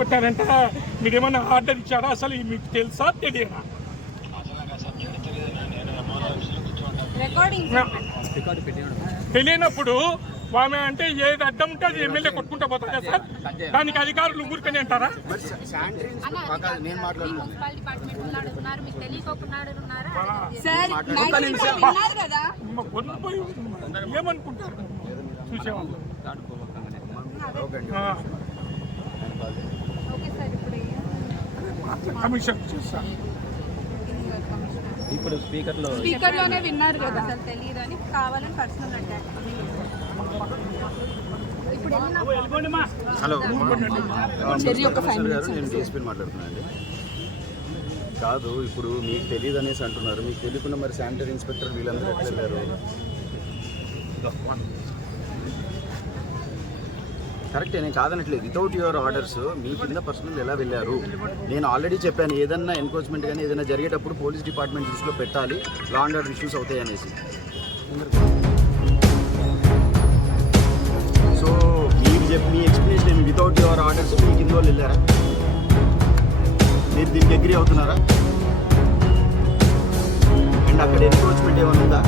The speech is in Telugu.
కొట్టారంట. మీరేమన్నా ఆర్డర్ ఇచ్చారా? అసలు మీకు తెలుసా తెలియదా? తెలియనప్పుడు ఆమె అంటే ఏది అడ్డం ఉంటే అది ఎమ్మెల్యే కొట్టుకుంటా పోతారా సార్? దానికి అధికారులు ఊరుకని అంటారా? ఏమనుకుంటారు చూసేవాళ్ళు? కమిషన్ చేస్తాను. ఇప్పుడు స్పీకర్ లోనే విన్నారు కదా, అసలు తెలియదు అని కావాలని పర్సనల్ అటాక్. హలో గారు, నేను డిఎస్పీ మాట్లాడుతున్నానండి. కాదు, ఇప్పుడు మీకు తెలియదు అనేసి అంటున్నారు. మీకు తెలియకుండా మరి శానిటరీ ఇన్స్పెక్టర్ వీళ్ళందరూ ఎక్కడ వెళ్ళారు? కరెక్టే, నేను కాదనట్లేదు. వితౌట్ యువర్ ఆర్డర్స్ మీ కింద పర్సనల్ ఎలా వెళ్ళారు? నేను ఆల్రెడీ చెప్పాను, ఏదన్నా ఎన్క్రోచ్మెంట్ కానీ ఏదైనా జరిగేటప్పుడు పోలీస్ డిపార్ట్మెంట్ దృష్టిలో పెట్టాలి, లా అండ్ ఆర్డర్ ఇష్యూస్ అవుతాయి అనేసి. సో మీ ఎక్స్ప్లెనేషన్ ఏమి? వితౌట్ యువర్ ఆర్డర్స్ మీ కింద వాళ్ళు వెళ్ళారా? మీరు దీనికి అగ్రీ అవుతున్నారా? అండ్ అక్కడ ఎన్క్రోచ్మెంట్ ఏమైనా ఉందా?